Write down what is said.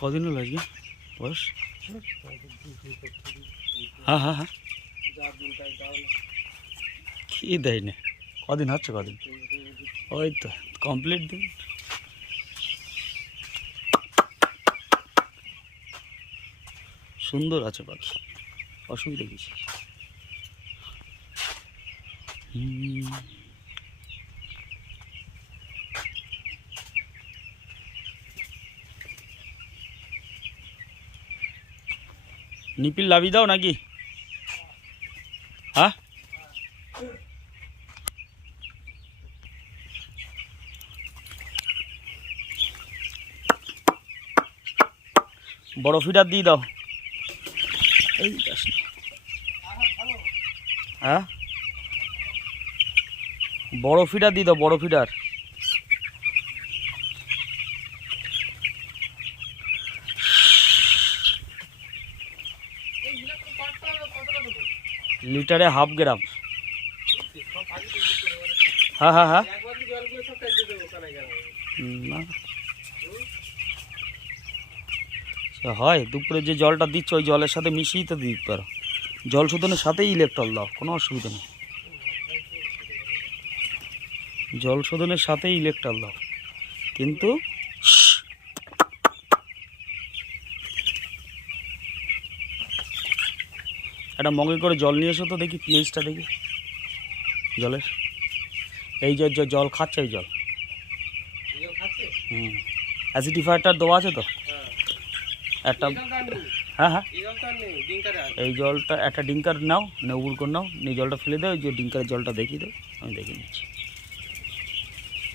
কদিন হলো আজকে বয়স? হ্যাঁ হ্যাঁ হ্যাঁ, কি দেয় না? কদিন হচ্ছে, কদিন? ওই তো কমপ্লিট দিন। সুন্দর আছে পাখি, অসুবিধা কিছু। নিপিল লাভি দাও নাকি? হ্যাঁ, বড় ফিডার দিয়ে দাও। এই হ্যাঁ, বড় ফিডার দিয়ে দাও, বড় ফিডার। লিটারে 1/2 গ্রাম। হ্যাঁ হ্যাঁ হ্যাঁ, না হয় দুপুরে যে জলটা দিচ্ছ ওই জলের সাথে মিশিয়ে তো দিতে পারো। জল শোধনের সাথেই ইলেকট্রল দাও, কোনো অসুবিধা নেই। জল শোধনের সাথেই ইলেকট্রল দাও, কিন্তু একটা মগে করে জল নিয়ে এসো তো, দেখি পিএইচটা দেখি জলের। এই যে জল খাচ্ছে, এই জল। অ্যাসিডিফায়ারটার দেওয়া আছে তো একটা? হ্যাঁ হ্যাঁ, এই জলটা একটা ডিঙ্কার নাও, নেবুর করে নাও, নিয়ে জলটা ফেলে দাও, ওই যে ডিঙ্কারের জলটা দেখিয়ে দাও, আমি দেখে নিচ্ছি।